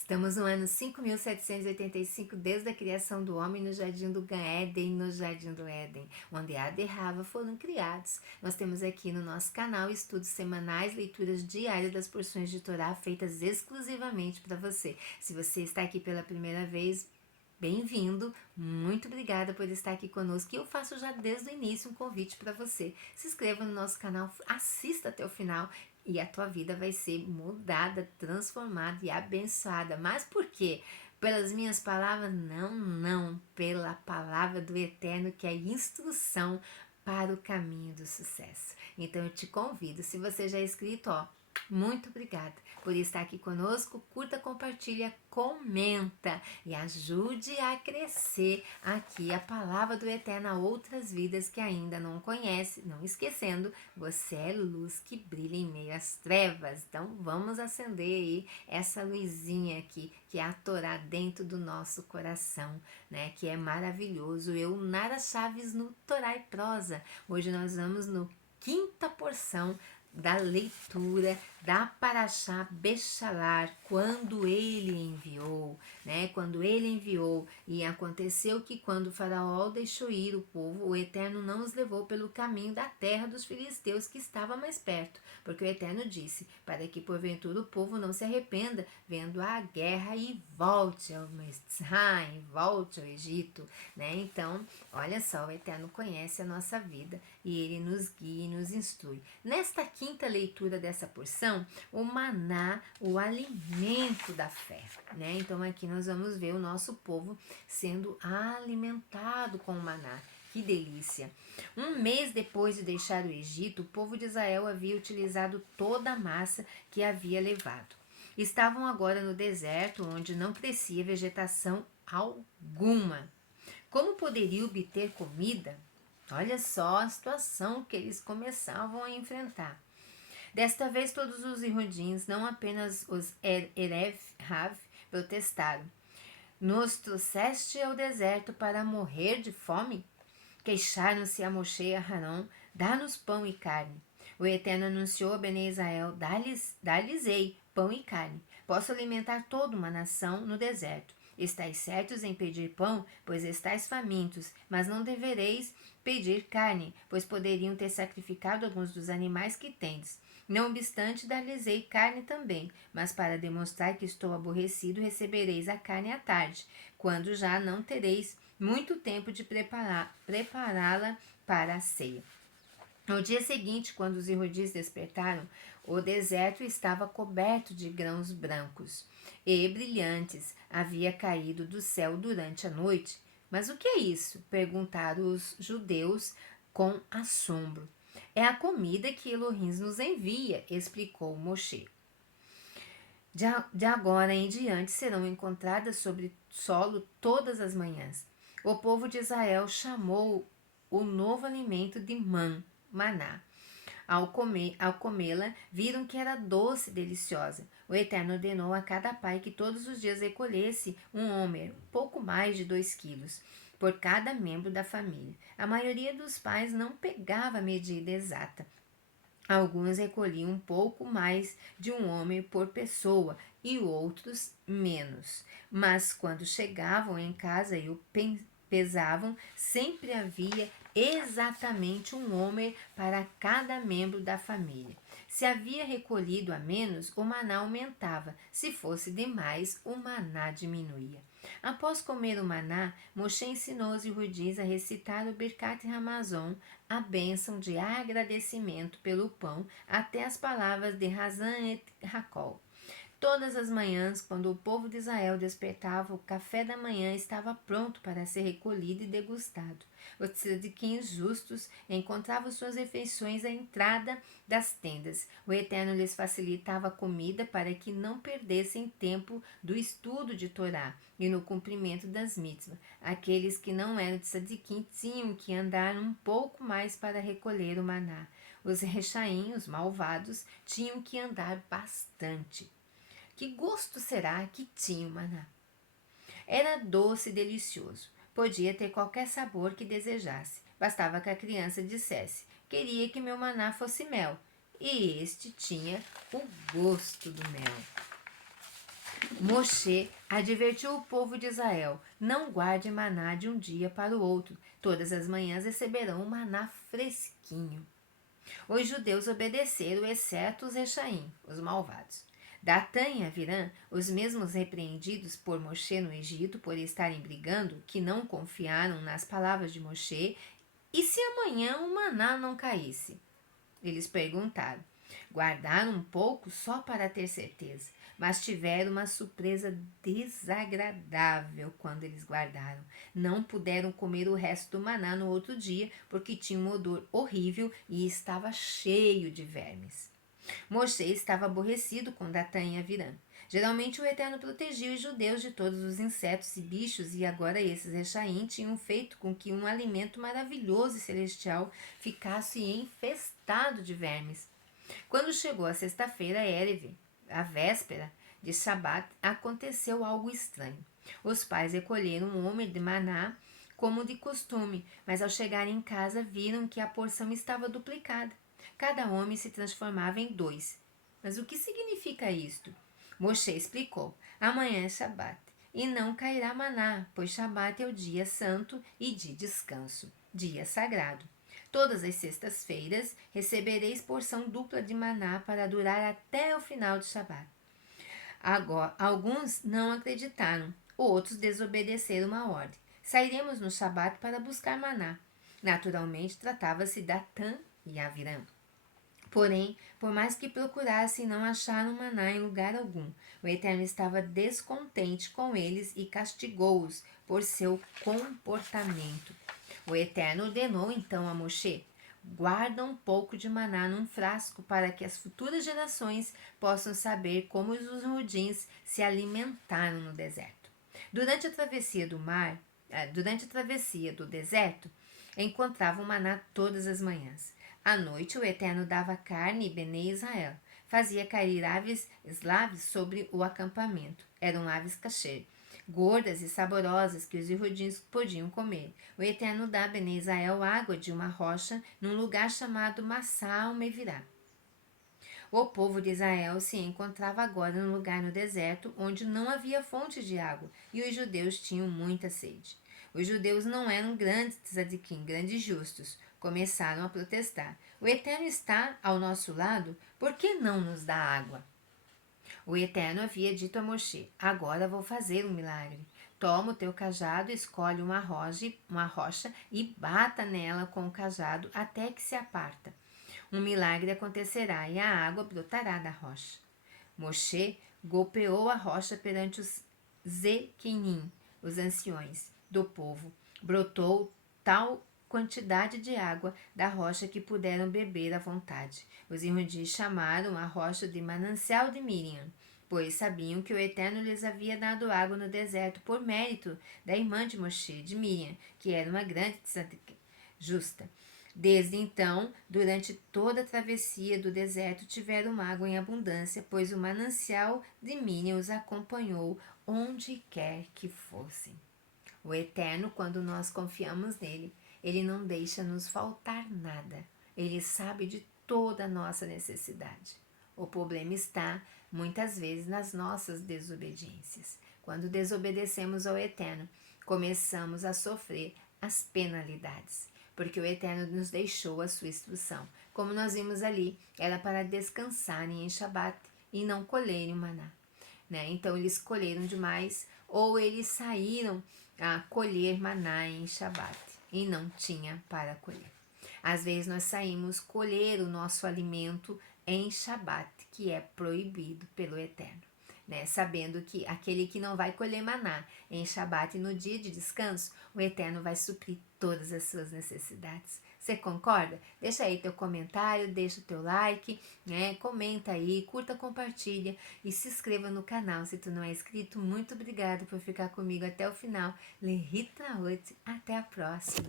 Estamos no ano 5.785 desde a criação do homem no jardim do Gan-Éden, no jardim do Éden, onde Adão e Rava foram criados. Nós temos aqui no nosso canal estudos semanais, leituras diárias das porções de Torá feitas exclusivamente para você. Se você está aqui pela primeira vez, bem-vindo, muito obrigada por estar aqui conosco. E eu faço já desde o início um convite para você. Se inscreva no nosso canal, assista até o final e a tua vida vai ser mudada, transformada e abençoada. Mas por quê? Pelas minhas palavras? Não, pela palavra do Eterno, que é instrução para o caminho do sucesso. Então eu te convido, se você já é inscrito, muito obrigada por estar aqui conosco. Curta, compartilha, comenta e ajude a crescer aqui a palavra do Eterno a outras vidas que ainda não conhece. Não esquecendo, você é luz que brilha em meio às trevas. Então vamos acender aí essa luzinha aqui, que é a Torá dentro do nosso coração, né? Que é maravilhoso. Eu, Nara Chaves, no Torá e Prosa. Hoje nós vamos no quinta porção da leitura da Parashá Bechalar, quando ele enviou, né? Quando ele enviou, e aconteceu que quando o faraó deixou ir o povo, o Eterno não os levou pelo caminho da terra dos filisteus que estava mais perto, porque o Eterno disse, para que porventura o povo não se arrependa, vendo a guerra e volte ao Mitzrayim, volte ao Egito, né? Então, olha só, o Eterno conhece a nossa vida e ele nos guia e nos instrui. Nesta quinta leitura dessa porção, o maná, o alimento da fé, né? Então aqui nós vamos ver o nosso povo sendo alimentado com o maná. Que delícia! Um mês depois de deixar o Egito, o povo de Israel havia utilizado toda a massa que havia levado. Estavam agora no deserto, onde não crescia vegetação alguma. Como poderia obter comida? Olha só a situação que eles começavam a enfrentar. Desta vez todos os Irudins, não apenas os Erev Rav, protestaram. Nos trouxeste ao deserto para morrer de fome? Queixaram-se a Moshe e a Harão, dá-nos pão e carne. O Eterno anunciou a Bene Israel, dá-lhes-ei pão e carne. Posso alimentar toda uma nação no deserto. Estais certos em pedir pão, pois estais famintos, mas não devereis pedir carne, pois poderiam ter sacrificado alguns dos animais que tendes. Não obstante, dar-lhes-ei carne também, mas para demonstrar que estou aborrecido, recebereis a carne à tarde, quando já não tereis muito tempo de prepará-la para a ceia. No dia seguinte, quando os irudis despertaram, o deserto estava coberto de grãos brancos e brilhantes. Havia caído do céu durante a noite. Mas o que é isso? Perguntaram os judeus com assombro. É a comida que Elohim nos envia, explicou Moshe. De agora em diante serão encontradas sobre solo todas as manhãs. O povo de Israel chamou o novo alimento de maná. Ao comê-la, viram que era doce e deliciosa. O Eterno ordenou a cada pai que todos os dias recolhesse um homer, pouco mais de 2 quilos, por cada membro da família. A maioria dos pais não pegava a medida exata. Alguns recolhiam um pouco mais de um homem por pessoa e outros menos. Mas quando chegavam em casa e o pesavam, sempre havia exatamente um homem para cada membro da família. Se havia recolhido a menos, o maná aumentava. Se fosse demais, o maná diminuía. Após comer o maná, Moshe ensinou os Yehudis a recitar o Birkat Hamazon, a bênção de agradecimento pelo pão, até as palavras de Hazan et Hakol. Todas as manhãs, quando o povo de Israel despertava, o café da manhã estava pronto para ser recolhido e degustado. Os tzadikim justos encontravam suas refeições à entrada das tendas. O Eterno lhes facilitava a comida para que não perdessem tempo do estudo de Torá e no cumprimento das mitzvahs. Aqueles que não eram tzadikim tinham que andar um pouco mais para recolher o maná. Os rechaim, os malvados, tinham que andar bastante. Que gosto será que tinha o maná? Era doce e delicioso. Podia ter qualquer sabor que desejasse. Bastava que a criança dissesse: queria que meu maná fosse mel. E este tinha o gosto do mel. Moshe advertiu o povo de Israel: não guarde maná de um dia para o outro. Todas as manhãs receberão um maná fresquinho. Os judeus obedeceram, exceto os Rechaim, os malvados. Datã e Avirã, os mesmos repreendidos por Moshe no Egito por estarem brigando, que não confiaram nas palavras de Moshe, e se amanhã o maná não caísse? Eles perguntaram. Guardaram um pouco só para ter certeza, mas tiveram uma surpresa desagradável quando eles guardaram. Não puderam comer o resto do maná no outro dia porque tinha um odor horrível e estava cheio de vermes. Moshe estava aborrecido com Datã e Avirã. Geralmente o Eterno protegia os judeus de todos os insetos e bichos, e agora esses Rechaim tinham feito com que um alimento maravilhoso e celestial ficasse infestado de vermes. Quando chegou a sexta-feira, Erev, a véspera de Shabat, aconteceu algo estranho. Os pais recolheram um homer de maná como de costume, mas ao chegarem em casa viram que a porção estava duplicada. Cada homem se transformava em dois. Mas o que significa isto? Moshe explicou: amanhã é Shabat e não cairá maná, pois Shabat é o dia santo e de descanso, dia sagrado. Todas as sextas-feiras recebereis porção dupla de maná para durar até o final de Shabat. Agora, alguns não acreditaram, outros desobedeceram a ordem. Sairemos no Shabat para buscar maná. Naturalmente, tratava-se de Datã e Avirã. Porém, por mais que procurassem, não acharam maná em lugar algum. O Eterno estava descontente com eles e castigou-os por seu comportamento. O Eterno ordenou então a Moshe: guarda um pouco de maná num frasco para que as futuras gerações possam saber como os rudins se alimentaram no deserto. Durante a travessia do deserto, encontravam maná todas as manhãs. À noite, o Eterno dava carne e Bnei Israel. Fazia cair aves eslaves sobre o acampamento. Eram aves kasher, gordas e saborosas que os irudins podiam comer. O Eterno dá a Bnei Israel água de uma rocha num lugar chamado Massá al-Mevirá. O povo de Israel se encontrava agora num lugar no deserto onde não havia fonte de água e os judeus tinham muita sede. Os judeus não eram grandes tzadikim, grandes justos. Começaram a protestar. O Eterno está ao nosso lado, por que não nos dá água? O Eterno havia dito a Moshe: agora vou fazer um milagre. Toma o teu cajado, escolhe uma rocha e bata nela com o cajado até que se aparta. Um milagre acontecerá e a água brotará da rocha. Moshe golpeou a rocha perante os Zequinim, os anciões do povo. Brotou tal quantidade de água da rocha que puderam beber à vontade. Os irmãos chamaram a rocha de manancial de Miriam, pois sabiam que o Eterno lhes havia dado água no deserto por mérito da irmã de Moshe, de Miriam, que era uma grande justa. Desde então, durante toda a travessia do deserto, tiveram água em abundância, pois o manancial de Miriam os acompanhou onde quer que fossem. O Eterno, quando nós confiamos nele, ele não deixa nos faltar nada. Ele sabe de toda a nossa necessidade. O problema está, muitas vezes, nas nossas desobediências. Quando desobedecemos ao Eterno, começamos a sofrer as penalidades, porque o Eterno nos deixou a sua instrução. Como nós vimos ali, era para descansarem em Shabat e não colherem o maná. Então eles colheram demais, ou eles saíram a colher maná em Shabat e não tinha para colher. Às vezes nós saímos colher o nosso alimento em Shabat, que é proibido pelo Eterno. Sabendo que aquele que não vai colher maná em Shabat e no dia de descanso, o Eterno vai suprir todas as suas necessidades. Você concorda? Deixa aí teu comentário, deixa o teu like, comenta aí, curta, compartilha e se inscreva no canal se tu não é inscrito. Muito obrigada por ficar comigo até o final. Lehitraot, até a próxima!